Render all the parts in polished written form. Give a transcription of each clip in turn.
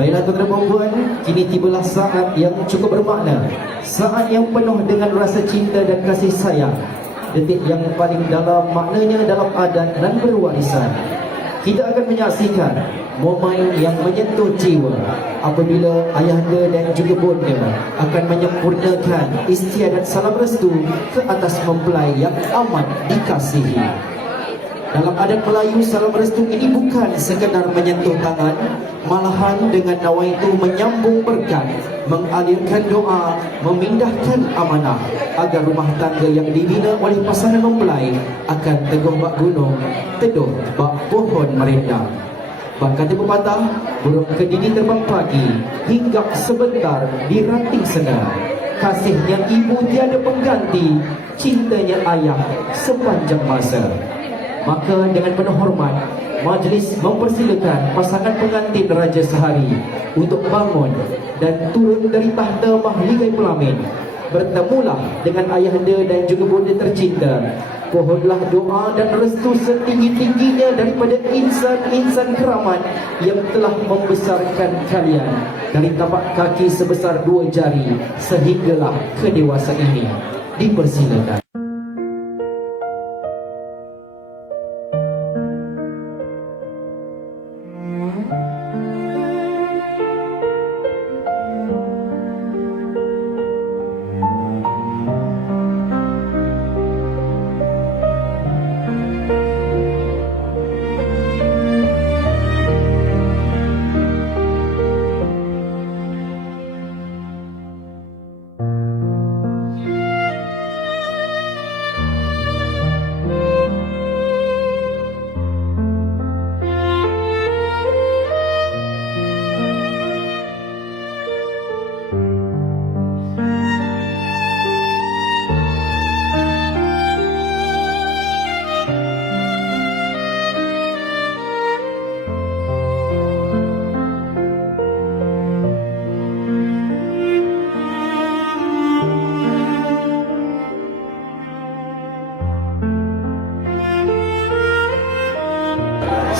Baiklah tuan-tuan dan puan, kini tibalah saat yang cukup bermakna, saat yang penuh dengan rasa cinta dan kasih sayang, detik yang paling dalam maknanya dalam adat dan berwarisan. Kita akan menyaksikan momen yang menyentuh jiwa apabila ayahanda dan juga bonda akan menyempurnakan istiadat salam restu ke atas mempelai yang amat dikasihi. Dalam adat Melayu, salam restu ini bukan sekadar menyentuh tangan, malahan dengan nawaitu menyambung berkat, mengalirkan doa, memindahkan amanah agar rumah tangga yang dibina oleh pasangan mempelai akan teguh bak gunung, teduh bak pohon merindang. Bak kata pepatah, burung kedini terbang pagi, hinggap sebentar di ranting senar. Kasihnya ibu tiada pengganti, cintanya ayah sepanjang masa. Maka dengan penuh hormat, majlis mempersilakan pasangan pengantin Raja Sehari untuk bangun dan turun dari tahta mahligai pelamin. Bertemulah dengan ayahanda dan juga bonda tercinta. Pohonlah doa dan restu setinggi-tingginya daripada insan-insan keramat yang telah membesarkan kalian dari tapak kaki sebesar 2 jari sehinggalah ke dewasa ini. Dipersilakan.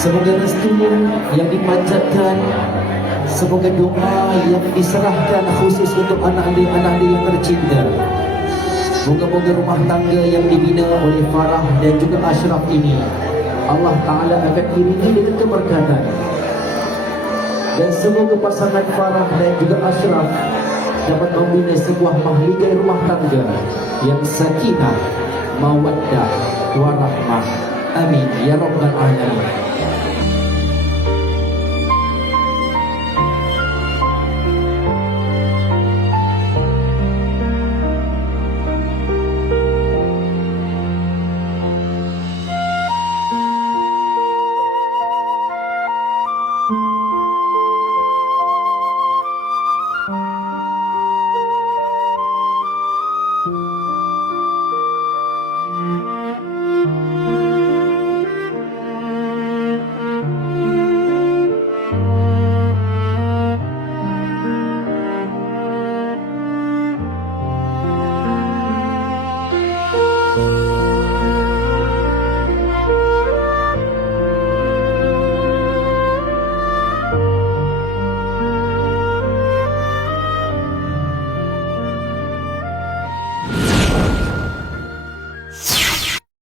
Semoga restu yang dipanjatkan, semoga doa yang diserahkan khusus untuk anak-anak yang tercinta. Moga-moga rumah tangga yang dibina oleh Farah dan juga Ashraf ini Allah Ta'ala akan iringi dengan keberkatan. Dan semoga pasangan Farah dan juga Ashraf dapat membina sebuah mahligai rumah tangga yang sakinah, mawaddah, warahmah. Amin ya rabbal alamin.